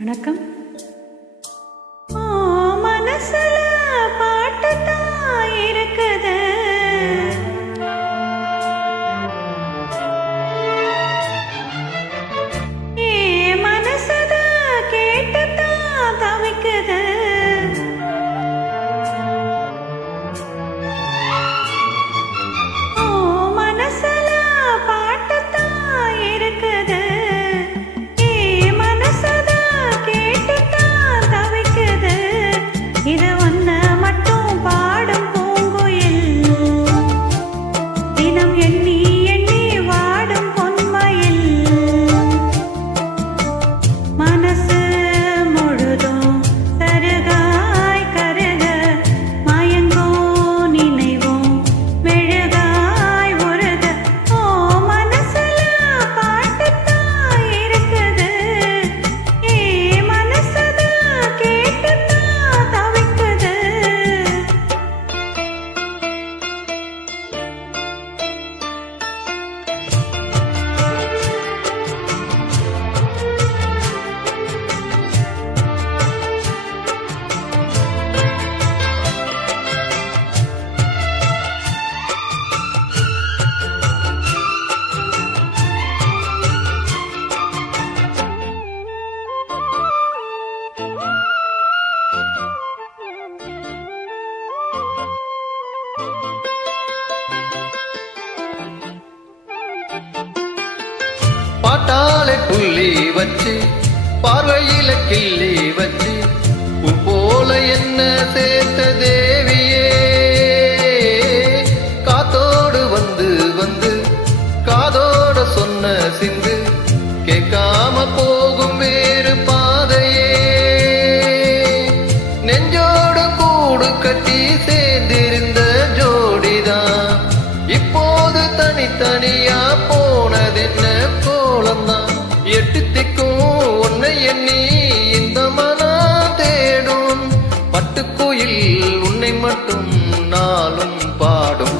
வணக்கம். மனசுல பாட்டு தான் இருக்குது, மனசத கேட்டு தான் தவிக்குது. மனசுல பாட்டு தான் இருக்குது, இது ஒன்ன மட்டும் பாடும் பூங்குயில், தினம் எண்ணி எண்ணி வாடும் பொன்மயில். மனசு முழுதும் சருகாய் கருக, மயங்கும் நினைவும் மெழுகாய் உருக. மனசுல பாட்டுத்தான் இருக்குது, மனசத கேட்டு பாட்டாளை புள்ளி வச்சு பார்வையில கிள்ளி வச்சு போல என்ன சேர்த்த தேவியே, காத்தோடு வந்து வந்து காதோட சொன்ன சிந்து கேட்காம போகும் வேறு பாதையே. நெஞ்சோடு கூடு கட்டி சேர்ந்திருந்த ஜோடிதான் இப்போது தனித்தனியா போனதென்ன கோலம்தான். எட்டு திக்கும் உன்னை எண்ணி இந்த மனம் தேடும், பட்டுக்குயில் உன்னை மட்டும் நாளும் பாடும்.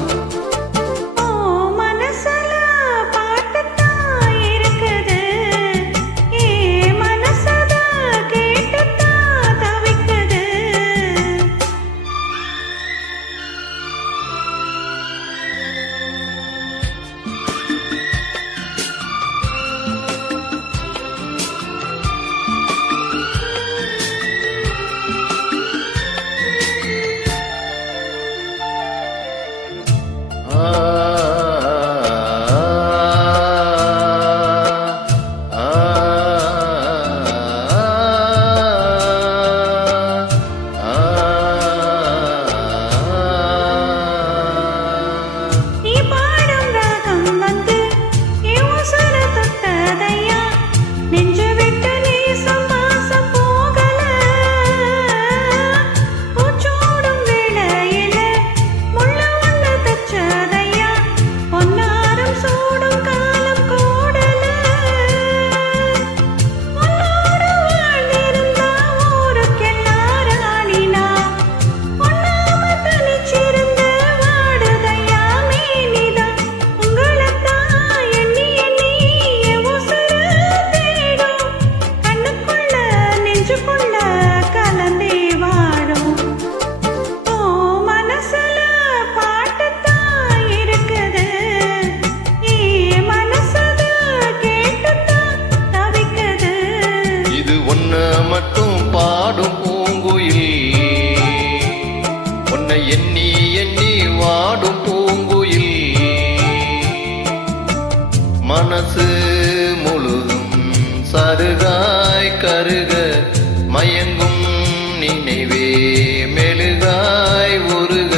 மட்டும் பாடும் பூங்குயில், உன்னை எண்ணி எண்ணி வாடும் பூங்குயில். மனசு முழுதும் சருகாய் கருக, மயங்கும் நினைவே மெழுகாய் உருக.